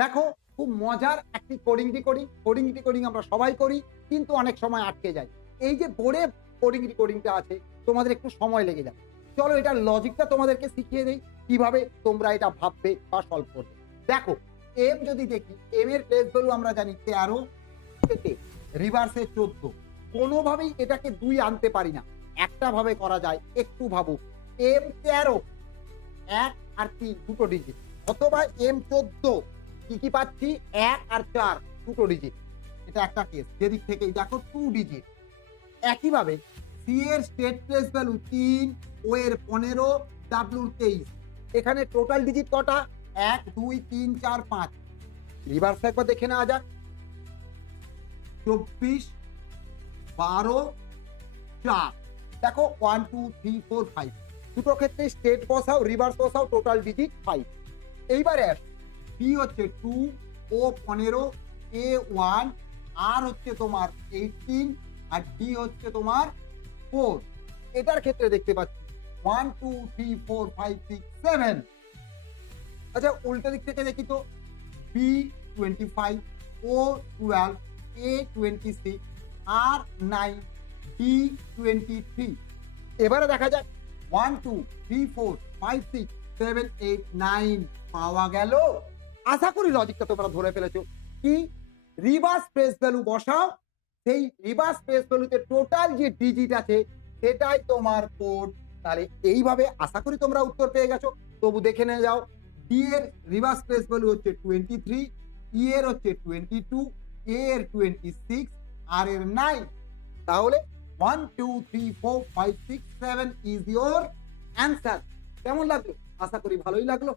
দেখো, খুব মজার একটি কোডিং আমরা সবাই করি, কিন্তু অনেক সময় আটকে যায়। এই যে বোর্ডে কোডিংটা আছে, তোমাদের একটু সময় লেগে যাবে। চলো এটার লজিকটা তোমাদেরকে শিখিয়ে দেই, কিভাবে তোমরা এটা ভাববে বা সলভ করবে। দেখো, এম যদি দেখি, এম এর প্লেস ভ্যালু আমরা জানি 13, রিভার্সে 14। কোনোভাবেই এটাকে 2 আনতে পারি না, একটা ভাবে করা যায়। একটু ভাবো, এম 13, 1 আর 3 দুটো ডিজিট, অথবা এম 14, কি পাচ্ছি 1 আর 4 দুটো ডিজিট। এটা একটা কেস, যেদিক থেকেই দেখো 2 ডিজিট। একইভাবে সি এর স্টেট প্লেস ভ্যালু 3, ও এর 15, ডাব্লিউ 23। এখানে টোটাল ডিজিট কটা? 1 2 3 4 5। রিভার্স একবার দেখে নেওয়া যাক। 24, 12, 4। দেখো 1 2 3 4 5, দুটো ক্ষেত্রে স্টেট বসাও, রিভার্স বসাও, টোটাল ডিজিট 5। এইবারে বি হচ্ছে 2, ও 15, এ 1, আর হচ্ছে তোমার 18, আর ডি হচ্ছে তোমার 4। এটার ক্ষেত্রে দেখতে পাচ্ছি 1 2 3 4 5 6 7। আচ্ছা, উল্টো দিক থেকে দেখি তো, বি 25, ও 12, এ 26, আর 9, ডি 23। এবারে দেখা যাক 1 2 3 4 5 6 7 8 9 পাওয়া গেল। আশা করি লজিকটা তোমরা ধরে ফেলেছো। কি? রিভার্স প্লেস ভ্যালু বসাও, সেই রিভার্স প্লেস ভ্যালুতে টোটাল যে ডিজিট আছে সেটাই তোমার কোড। তাহলে এইভাবে আশা করি তোমরা উত্তর পেয়ে গেছো। তবু দেখে নিয়ে যাও, ডি এর রিভার্স প্লেস ভ্যালু হচ্ছে 23, ই এর হচ্ছে 22, এ এর 26, আর এর 9। তাহলে 1 2 3 4 5 6 7 ইজ ইয়োর অ্যান্সার। কেমন লাগলো? আশা করি ভালোই লাগলো।